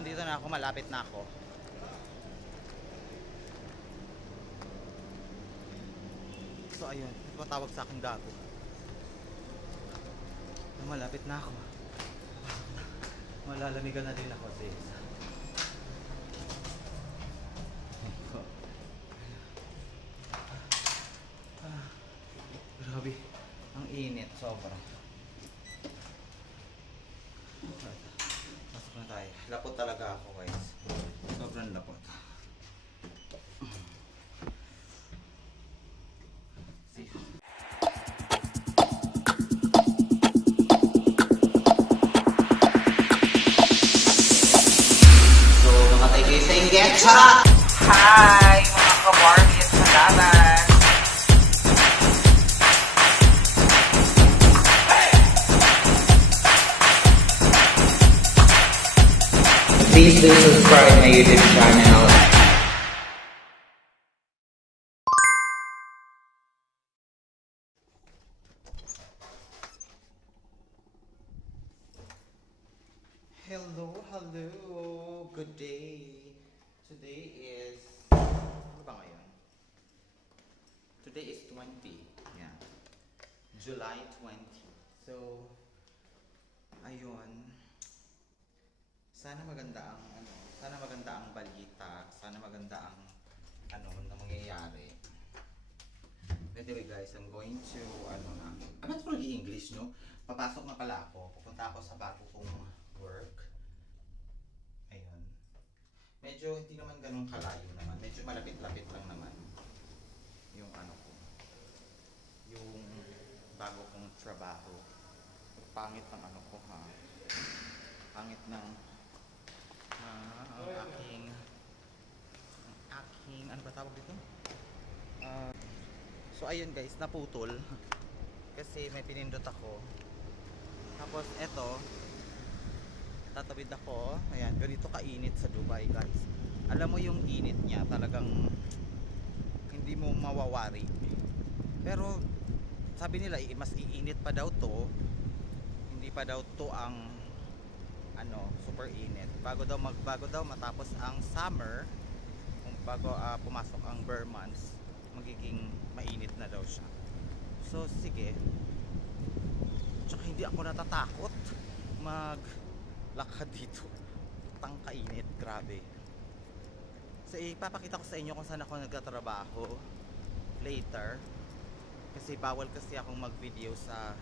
andito na ako, malapit na ako. So ayun, nagpatawag sa akin gago. Malapit na ako. Malalamigan na din ako, sis. Grabe, ang init, sobra. Pasok na tayo. Lapot talaga ako, guys. Sobrang lapot. So, namatay kayo sa inggit. Charot! Hi, mga ka-Barbie at malaman. Please do subscribe my YouTube channel. Hello, good day. Today is, ano ba ngayon? Today is 20, yeah. July 20. So, ayun. Sana maganda ang balita, sana maganda ang na mangyayari. Anyway guys, I'm going to I'm not really English, no? Papasok na pala ako. Pupunta ako sa bago kong work. Ayun. Medyo hindi naman ganun kalayo naman. Medyo malapit-lapit lang naman. Yung ko. Yung bago kong trabaho. Pangit ng ko, ha. Pangit ng aking ano ba tawag dito? So ayun guys, naputol kasi may pinindot ako. Tapos eto, tatawid ako. Ayan, ganito kainit sa Dubai guys. Alam mo yung init niya, talagang hindi mo mawawari. Pero sabi nila mas iinit pa daw to. Hindi pa daw to ang super init. Bago daw matapos ang summer, kung bago pumasok ang Burr months, magiging mainit na daw siya. So sige. Tsaka hindi ako natatakot maglakad dito. Tang kainit, grabe. So ipapakita ko sa inyo kung saan ako nagtatrabaho later. Kasi bawal kasi akong mag-video sa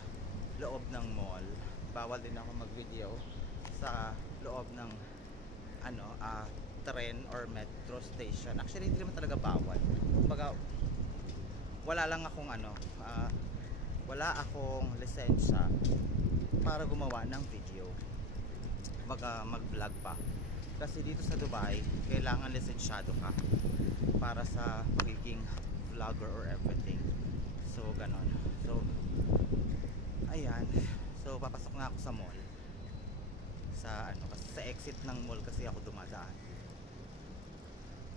loob ng mall. Bawal din ako mag-video sa loob ng train or metro station. Actually hindi naman talaga bawal. Kumbaga wala akong lisensya para gumawa ng video. Mag-vlog pa. Kasi dito sa Dubai, kailangan lisensyado ka para sa pagiging vlogger or everything. So ganon. So ayan. So papasok na ako sa mall. Kasi sa exit ng mall kasi ako dumadaan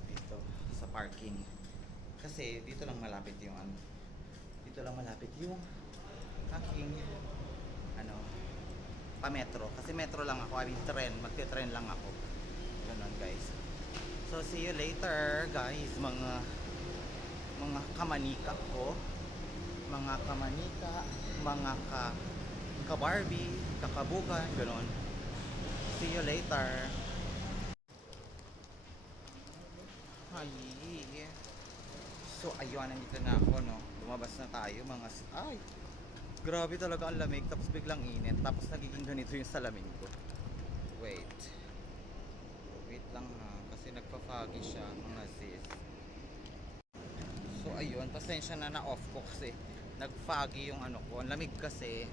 dito sa parking kasi dito lang malapit yung aking pa-metro kasi metro lang ako, magte-tren lang ako ganun guys. So see you later guys, mga kamanika ko, mga ka-Barbie, kakabugan, ganun. See you later. Hi. So ayun, nandito na ako, no. Lumabas na tayo ay. Grabe talaga ang lamig, tapos biglang init, tapos nagiging ganito yung salamin ko. Wait lang ha, kasi nagpa-foggy siya mga sis. So ayun, pasensya na off ko kasi nag-foggy yung ko. Ang lamig kasi,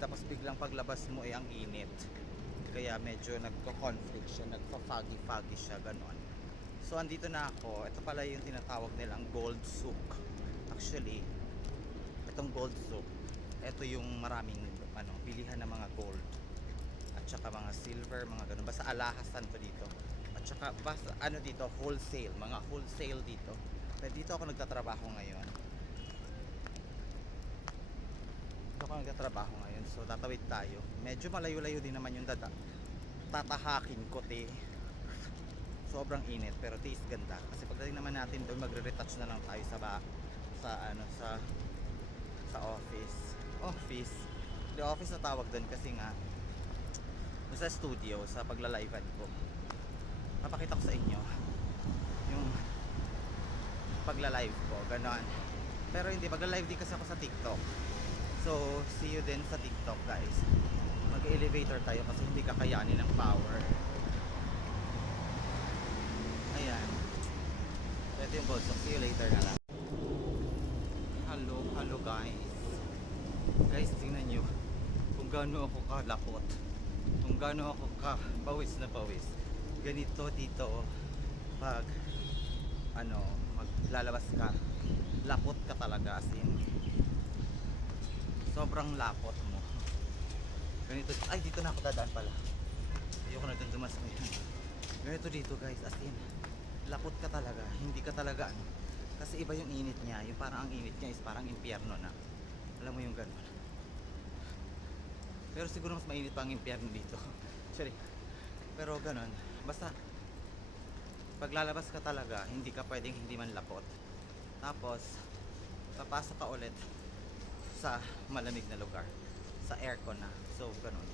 tapos biglang paglabas mo ang init. Kaya medyo nagko-conflict siya, nagpa-foggy siya, ganon. So andito na ako. Ito pala yung tinatawag nilang gold souk. Actually, itong gold souk, ito yung maraming bilihan ng mga gold at saka mga silver, mga ganun. Basta alahasan to dito. At saka basta dito, wholesale, mga wholesale dito. Pero dito ako nagtatrabaho ngayon. So tatawid tayo. Medyo malayo-layo din naman yung tatahakin ko, te. Sobrang init, pero te is ganda. Kasi pagdating naman natin doon, magre-retouch na lang tayo sa office. The office na tawag doon kasi nga sa studio, sa pagla-livean ko. Papakita ko sa inyo yung pagla-live ko, ganon. Pero hindi, magla-live din kasi ako sa TikTok. So, see you din sa TikTok, guys. Mag-elevator tayo kasi hindi kakayanin ng power. Ayan. So, ito yung bolso. See you later na lang. Hello guys. Guys, tingnan nyo kung gaano ako kalapot. Kung gaano ako pawis na pawis. Ganito dito pag maglalabas ka. Lapot ka talaga, as in. Sobrang lapot mo. Ganito, ay dito na ako dadaan pala. Ayoko na dun dumas mo yan. Ganito dito guys, as in. Lapot ka talaga, hindi ka talaga kasi iba yung init niya, yung parang ang init niya is parang impyerno na. Alam mo yung gano'n. Pero siguro mas mainit pa ang impyerno dito. Sorry. Pero gano'n, basta paglalabas ka talaga, hindi ka pwedeng hindi man lapot. Tapos papasok ka ulit sa malamig na lugar, sa aircon na. So gano'n.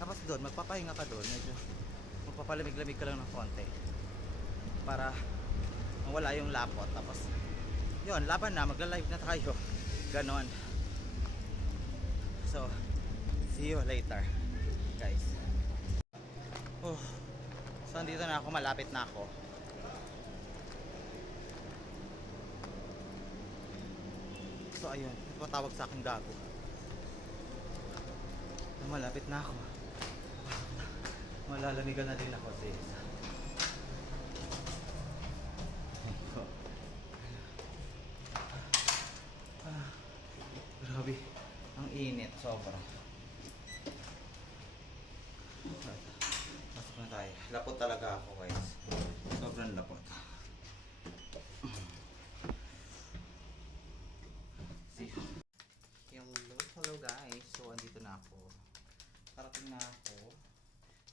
Tapos doon, magpapahinga ka doon, medyo magpapalamig-lamig ka lang ng konti para mawala yung lapot. Tapos yun, laban na, magla-live na tayo. Ganon. So, see you later, guys. Oh, so andito na ako, malapit na ako. So ayun, ipatawag sa akin gago. Malapit na ako. Malalamigan na din ako, sis. Grabe, ang init, sobra. Pasok na tayo. Lapot talaga ako, guys. Sobrang lapot. See. Hello guys. So andito na ako. Parating na ako.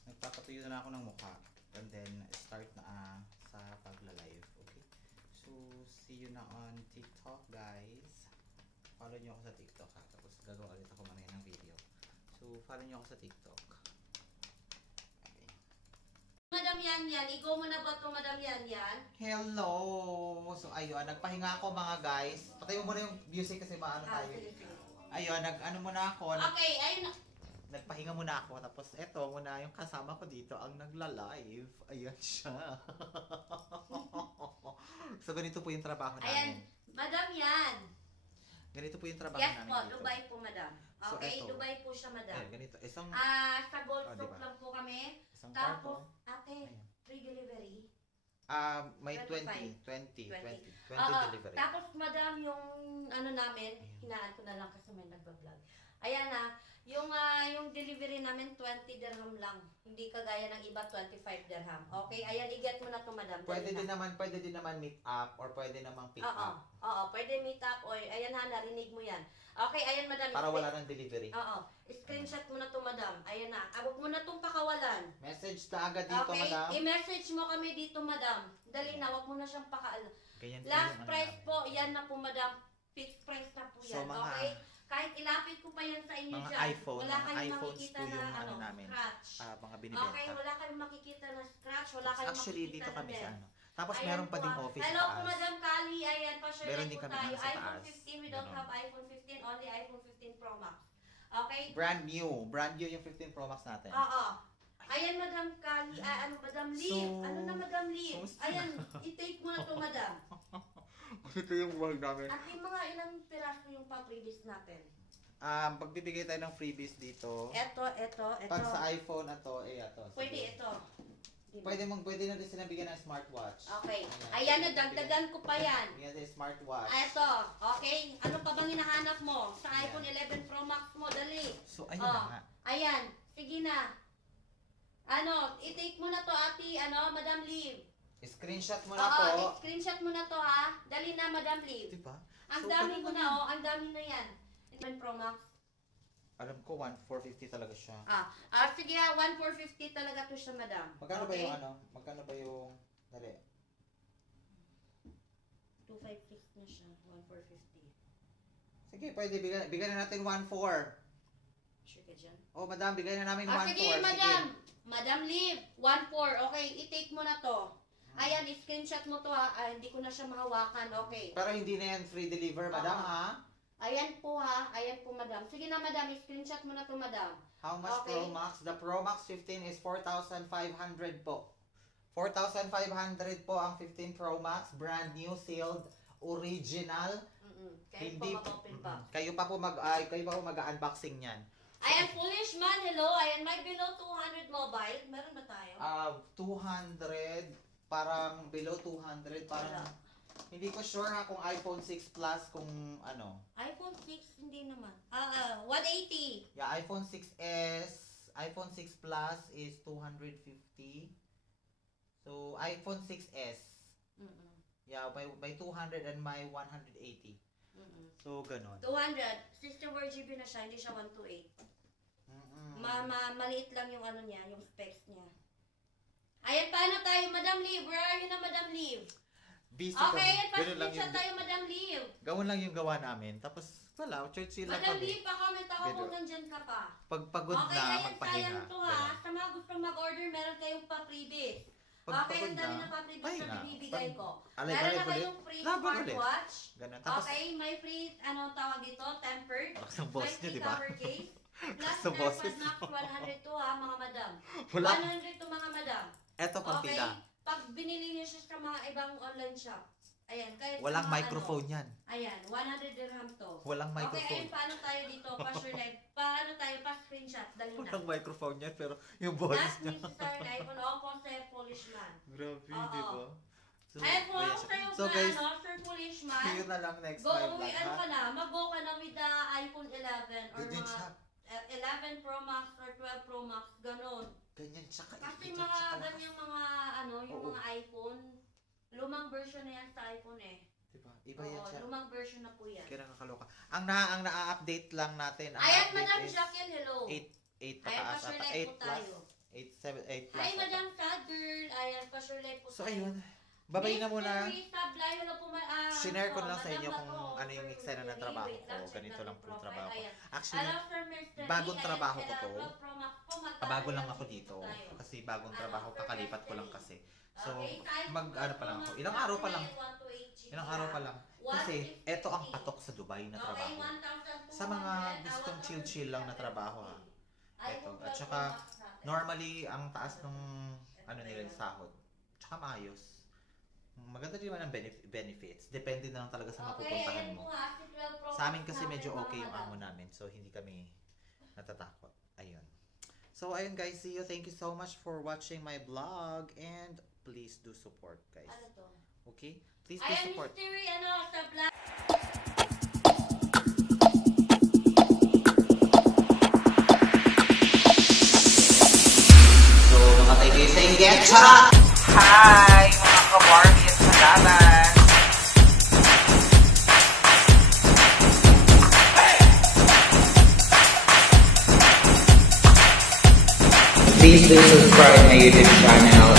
Nagpapatuyo na ako ng mukha. And then start na sa pagla-live. Okay? So see you na on TikTok, guys. Follow nyo ako sa TikTok, ha. Tapos gagawa ulit ako mamaya ng video. So follow nyo ako sa TikTok. Okay. Madam Yan, ikaw mo na ba ito, Madam Yan? Hello! So ayun, nagpahinga ako mga guys. Patayin mo muna yung music kasi maano tayo. Sige, sige. Ayun, nag-ano muna ako. Okay, ayun na. Nagpahinga muna ako. Tapos eto muna yung kasama ko dito ang nagla-live. Ayan siya. So ganito po yung trabaho Ayan, namin. Madam Yan. Ganito po yung trabaho Yes namin po, dito. Dubai po, Madam. So, Okay, eto. Dubai po siya, Madam. Ayan, ganito. Isang Sa Gold Oh, Soap diba? lang po kami. Isang Tapos, karton. ate, Ayan. free delivery. May 25. 20 Oo, delivery. tapos, Madam, yung ano namin, Ayan. hinaan ko na lang kasi may nagbablog. Ayan na, yung delivery namin 20 dirham lang. Hindi kagaya ng iba 25 dirham. Okay, ayan, i-get mo na to, Madam. Pwede Dali na. din naman meet up or pwede namang pick Oo, up oo, pwede meet up or ayan ha, narinig mo yan. Okay, ayan madam. para wala nang delivery. Oo, screenshot mo na to madam. Ayan na, huwag mo na tong pakawalan. Message na agad dito, Okay, madam. i-message mo kami dito madam. Dali na, huwag mo na siyang pakaalam. Ganyan po Last yung ano price namin. po, yan na po madam. Fixed price na po So, yan, mga- okay? Kahit ilapit ko pa yan sa inyo Mga dyan. iPhone, wala mga kayong iPhones makikita po yung na ano namin. scratch. Mga binibenta. Okay, wala kayong makikita na scratch, wala kayong Actually, makikita dito na kami sa dent. ano. Tapos Ayan meron pa po, ding ah. office Hello sa po, taas. Madam Kali. Ayan, pa-share Meron din din po kami tayo. dun sa iPhone taas. 15, we don't Ganon. have iPhone 15, only iPhone 15 Pro Max. Okay? Brand new yung 15 Pro Max natin. Oo. Ayan, Madam Kali. Madam Liv. So, Ano na, Madam Liv? kumusta? Ayan, i-take mo na to, Madam. Ito yung vlog namin. At yung mga ilang piraso yung pa-previous natin. Pagbibigay tayo ng freebies dito. Ito. Pag sa iPhone na to, ito. Pwede ito. Diba? Pwede na din sila bigyan ng smartwatch. Okay. Ayan, nadagdagan ko pa yan. Bigyan din smartwatch. Ito, okay? Ano pa bang hinahanap mo? Sa Ayan. iPhone 11 Pro Max mo, dali. So, ayun na nga. Ayan, sige na. I-take mo na to, ate, Madam Liv. Screenshot mo na po. I-screenshot mo na to, ha. Dali na, Madam Liv. Diba? Ang So, dami ganun mo na na, yan. ang dami na yan. 11 Pro Max. Alam ko 1,450 talaga siya. Sige ha, 1,450 talaga to siya, madam. Magkano ba Okay? yung ano? Magkano ba yung... Dali. 256 na siya, 1,450. Sige, pwede. Bigyan na natin 1,400. Sure ka dyan? Oh, madam, bigyan na namin 1,400. Sige, madam. Madam Liv, 1,400. Okay, i-take mo na to. Ayan, i-screenshot mo to ha. Hindi ko na siya mahawakan. Okay. Pero hindi na yan free deliver, madam, Oo. ha? Ayan po ha. Ayan po, madam. Sige na, madam. I-screenshot mo na to, madam. How much Okay. Pro Max? The Pro Max 15 is 4,500 po. 4,500 po ang 15 Pro Max. Brand new, sealed, original. Kayo Hindi- po mag-open pa. Kayo pa po mag-unboxing niyan. Ayan, foolish man. Hello. Ayan, may below 200 mobile. Meron ba tayo? 200, parang below 200, parang Wala. hindi ko sure ha kung iPhone 6 Plus kung ano. iPhone 6, hindi naman. 180. Yeah, iPhone 6s, iPhone 6 Plus is 250. So, iPhone 6s, yeah, by 200 and my 180. So, ganon. 200. 64 GB na siya. Hindi siya 128. Maliit lang yung ano niya, yung specs niya. Ayan, paano tayo, Madam Liv? Where are you na, Madam Liv? Busy Okay, ayan, Ganun lang pa-screenshot tayo, Madam Liv. Gawin lang yung gawa namin. Tapos, wala, church lang Madam kami. Liv, pa-comment ako Ganun. kung nandyan ka pa. Pag pagod Okay, na, ayan, magpahinga. sayang to ha. Sa mga gusto mag-order, meron kayong pa-freebies. Pag Okay, pagod ang dami na, na pa-freebies pahinga. na binibigay ko. Alay, Meron na ulit. kayong free Laban ulit. smartwatch. Ganun. Tapos, Okay, may free, anong tawag dito, tempered. ang boss May niyo, free di ba? cover case. Plus, Sa boses. Max 100 to ha, mga madam. Wala. 100 to mga madam. Eto, Okay, partida. pag binili niyo siya sa mga ibang online shop, ayan, kahit sa Walang mga microphone yan. ayan, 100 dirham to. Walang Okay, microphone. ayun, paano tayo dito? Pa-share live. Paano tayo? Pa-screenshot. Dali na. Walang microphone yan, pero yung boses Last niya. Mrs. Sir iPhone. Opo, Sir Polish Man. Grabe, Oo. di ba? So, Ayan po, ayan ako siya. sa'yo So, na, guys, ano, Sir Polish see Man. you na lang next Go, live vlog, ano ha? ka na, mag-go ka na with the iPhone 11 or Ganyan mga siya. 11 Pro Max or 12 Pro Max, ganun. Ganyan siya. Kasi ganyan mga siya kalakas. ganyang mga ano, yung Oo. mga iPhone, lumang version na yan sa iPhone eh. Diba? Iba yan Oo, siya. lumang version na po yan. Kaya nakakaloka. Ang na-update lang natin. Ang Ayan, update Madam is Jacqueline, hello. 8 Ayan, pataas pa-share ata. live 8 po plus. tayo. 8 plus. Hi, ata. Madam Sad Girl. Ayan, pa-share live po So, tayo. ayun. Babay na muna. Mystery Sublime, hello po, Share ko ano, lang sa inyo Madam kung Bato, ano yung Sir eksena ng Rudy, trabaho wait ko. lang, check Ganito natin lang po profile. trabaho ko. Ayan. Actually, Hello, Sir Mr. bagong Lee. trabaho Ayan, ko to. 12 Pro Max po, bago lang magkano ako lang dito. po tayo? Kasi bagong trabaho, kakalipat ko lang kasi. So, Okay, sa mag iPhone ano pa lang 12 ako. Pro Ilang Max, araw pa lang. 128 GB Ilang araw pa lang. Kasi, 150. eto ang patok sa Dubai na Okay, trabaho. 1,200. Sa mga gustong chill-chill lang na trabaho, ha. Eto. iPhone At 12 saka, Pro Max natin. normally, ang taas nung ano nila yung sahod. Tsaka maayos. Maganda din naman ang benefits. Depende na lang talaga sa Okay, mapupuntahan ayan mo. po ha, si 12 Pro Sa amin Max kasi natin, medyo mga okay yung madam. amo namin. So, hindi kami natatakot. Ayun. So, ayun guys. See you. Thank you so much for watching my vlog. And please do support, guys. Ano to? Okay? Please do Ayan, support. mystery, ano, sa vlog. So, nakatay kayo sa Ingetsa! Hi, mga ka-Barbies sa laban. Please do subscribe my YouTube channel